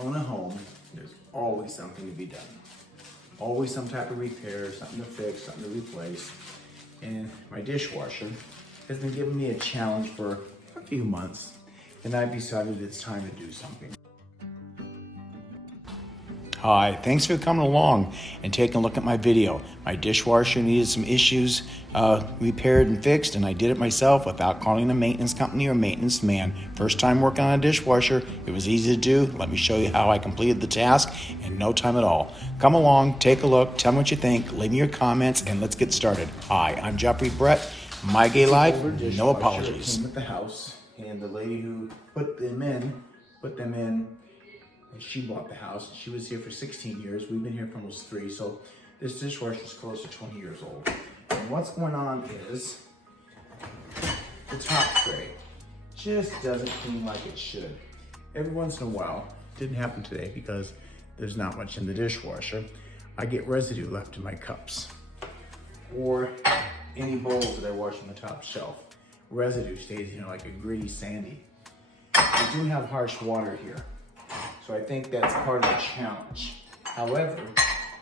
own a home, there's always something to be done. Always some type of repair, something to fix, something to replace. And my dishwasher has been giving me a challenge for a few months, and I decided it's time to do something. Hi, thanks for coming along and taking a look at my video. My dishwasher needed some issues repaired and fixed, and I did it myself without calling a maintenance company or maintenance man. First time working on a dishwasher, it was easy to do. Let me show you how I completed the task in no time at all. Come along, take a look, tell me what you think, leave me your comments, and let's get started. Hi, I'm Jeffrey Brett, My Gay Life, no apologies. Came with the house, and the lady who put them in, and she bought the house. She was here for 16 years. We've been here for almost 3, so this dishwasher is close to 20 years old. And what's going on is the top tray just doesn't clean like it should. Every once in a while, didn't happen today because there's not much in the dishwasher, I get residue left in my cups or any bowls that I wash on the top shelf. Residue stays, like a gritty, sandy. I do have harsh water here, so I think that's part of the challenge. However,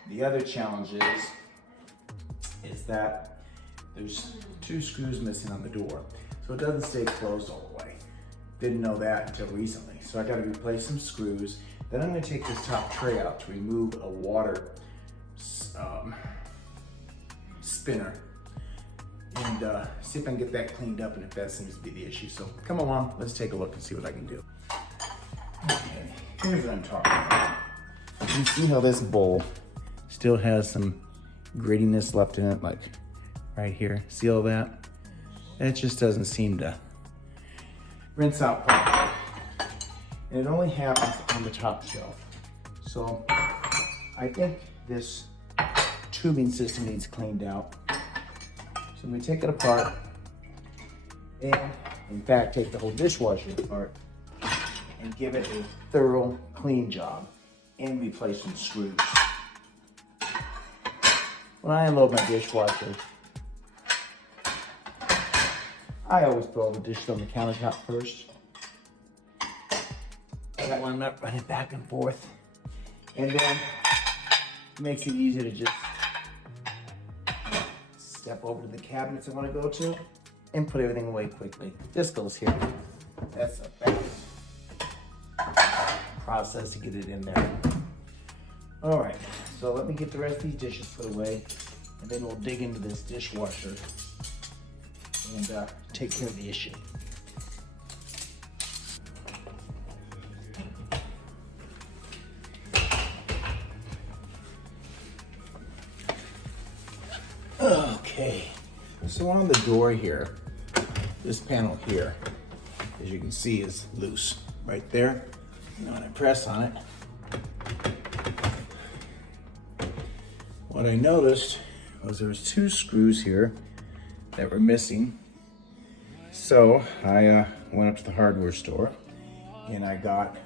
the other challenge is that there's 2 screws missing on the door, so it doesn't stay closed all the way. Didn't know that until recently, so I got to replace some screws. Then I'm going to take this top tray out to remove a water spinner and see if I can get that cleaned up, and if that seems to be the issue. So come along, let's take a look and see what I can do. Okay, here's what I'm talking about. You can see how this bowl still has some grittiness left in it, like right here. See all that? It just doesn't seem to rinse out properly. And it only happens on the top shelf. So I think this tubing system needs cleaned out. So I'm gonna take it apart and, in fact, take the whole dishwasher apart and give it a thorough clean job and replace some screws. When I unload my dishwasher, I always put all the dishes on the countertop first. That one I'm not running back and forth. And then it makes it easy to just step over to the cabinets I want to go to and put everything away quickly. This goes here. That's a fast process to get it in there. All right, so let me get the rest of these dishes put away, and then we'll dig into this dishwasher and take care of the issue. Okay, so on the door here, this panel here, as you can see, is loose right there. And when I press on it, what I noticed was there was 2 screws here that were missing. So I went up to the hardware store and I got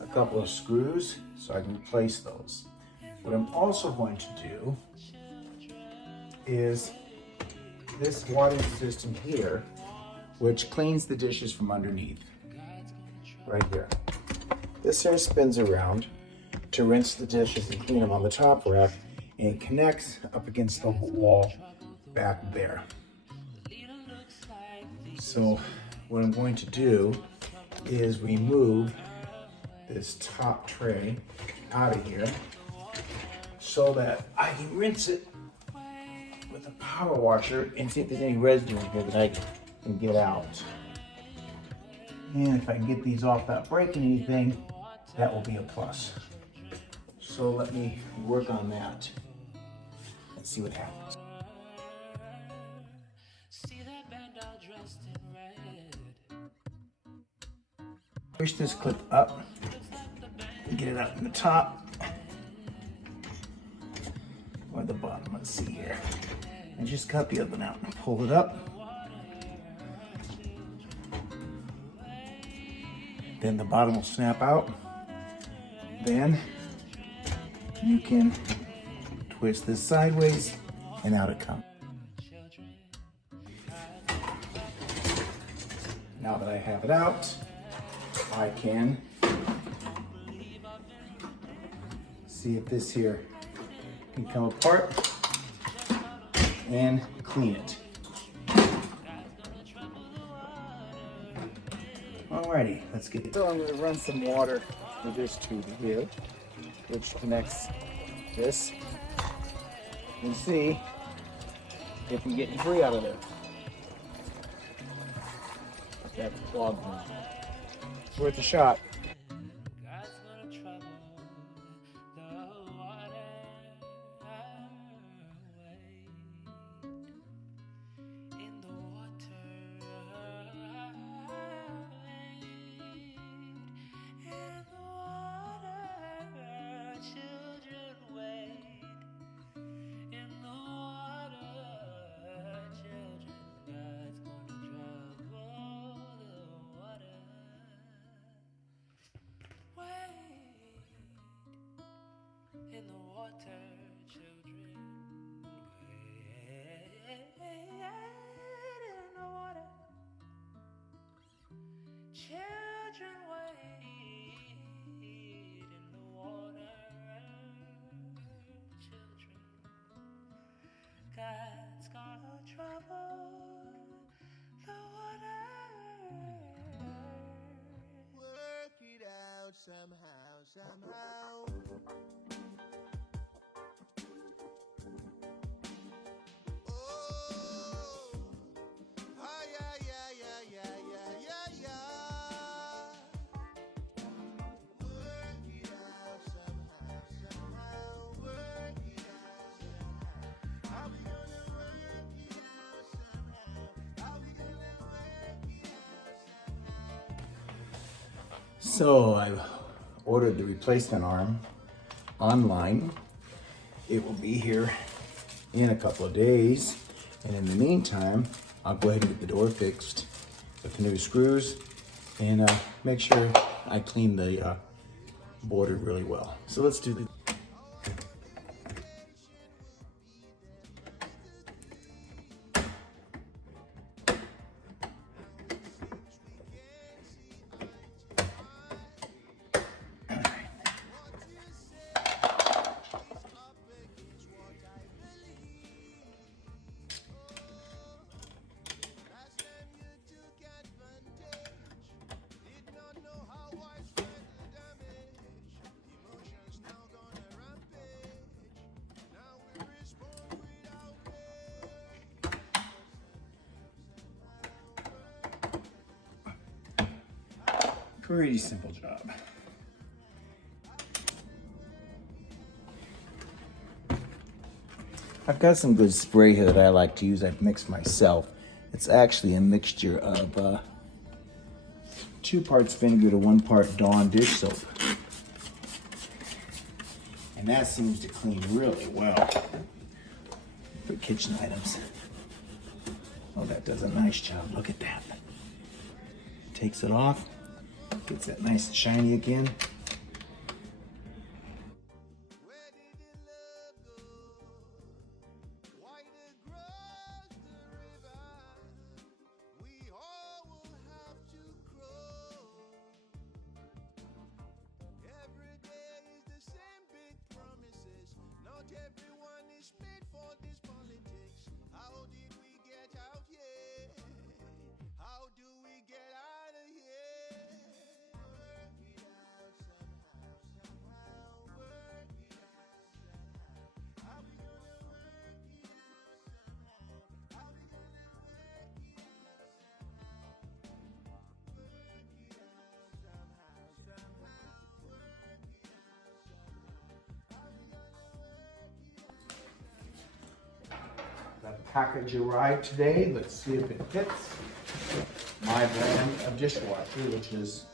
a couple of screws so I can replace those. What I'm also going to do is this water system here, which cleans the dishes from underneath, right here. This here spins around to rinse the dishes and clean them on the top rack, and it connects up against the wall back there. So what I'm going to do is remove this top tray out of here so that I can rinse it with a power washer and see if there's any residue in here that I can get out. And if I can get these off without breaking anything, that will be a plus. So let me work on that and see what happens. Push this clip up and get it out from the top or the bottom. Let's see here. And just cut the other one out and pull it up. Then the bottom will snap out. Then you can twist this sideways and out it comes. Now that I have it out, I can See if this here can come apart and clean it. Alrighty, let's get it. So I'm going to run some water through this tube here, which connects this, and see if we get debris out of there. That clogged one. It's worth a shot. In the water, children wade in the water. Children wade in the water. Children, God's gonna trouble the water. Work it out somehow, somehow. So I ordered the replacement arm online. It will be here in a couple of days. And in the meantime, I'll go ahead and get the door fixed with the new screws and make sure I clean the border really well. So let's do the pretty simple job. I've got some good spray here that I like to use. I've mixed myself. It's actually a mixture of 2 parts vinegar to 1 part Dawn dish soap. And that seems to clean really well for kitchen items. Oh, that does a nice job. Look at that. Takes it off. Gets that nice and shiny again. The package arrived today. Let's see if it fits my brand of dishwasher, which is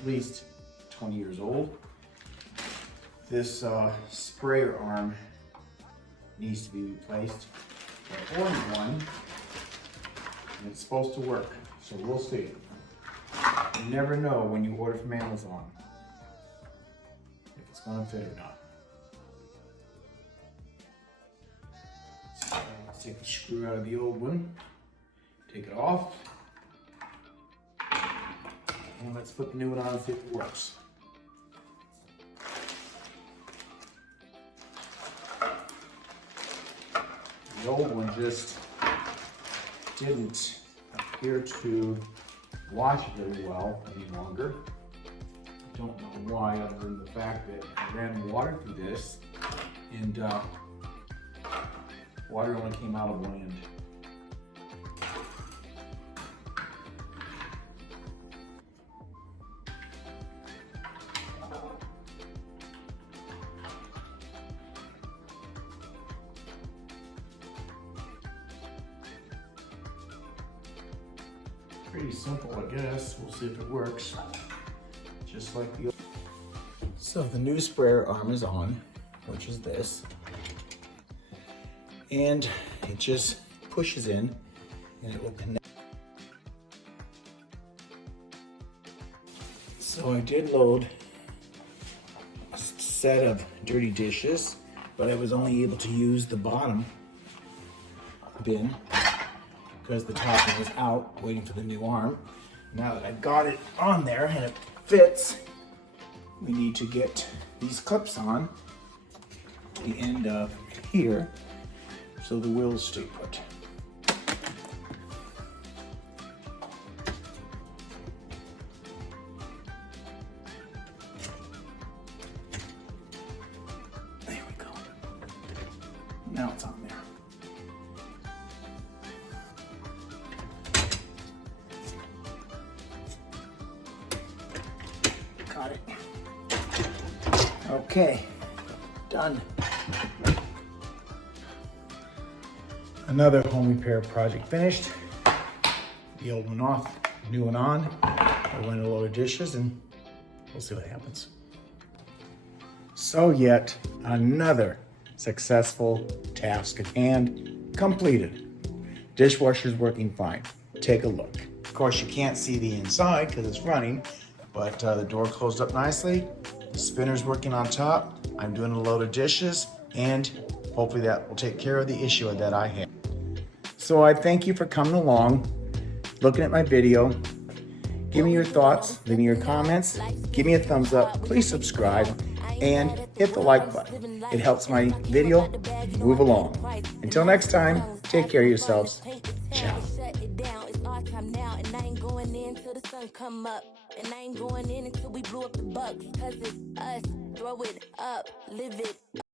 at least 20 years old. This sprayer arm needs to be replaced. The orange one, and it's supposed to work, so we'll see. You never know when you order from Amazon if it's going to fit or not. Let's take the screw out of the old one, take it off, and let's put the new one on and see if it works. the old one just didn't appear to wash very well any longer. I don't know why, other than the fact that I ran water through this and water only came out of one end. Pretty simple, I guess. We'll see if it works. Just like the old. So the new sprayer arm is on, which is this. And it just pushes in and it will connect. So I did load a set of dirty dishes, but I was only able to use the bottom bin because the top one was out waiting for the new arm. Now that I've got it on there and it fits, we need to get these clips on the end of here so the wheels stay put. There we go. Now it's on there. Got it. Okay, done. Another home repair project finished. The old one off, new one on. I went a load of dishes and we'll see what happens. So yet another successful task at hand completed. Dishwasher's working fine. Take a look. Of course, you can't see the inside because it's running, but the door closed up nicely. The spinner's working on top. I'm doing a load of dishes, and hopefully that will take care of the issue that I had. So I thank you for coming along, looking at my video. Give me your thoughts, leave me your comments, give me a thumbs up, please subscribe, and hit the like button. It helps my video move along. Until next time, take care of yourselves. Ciao. Come up, and I ain't going in until we blew up the bucks, cause it's us, throw it up, live it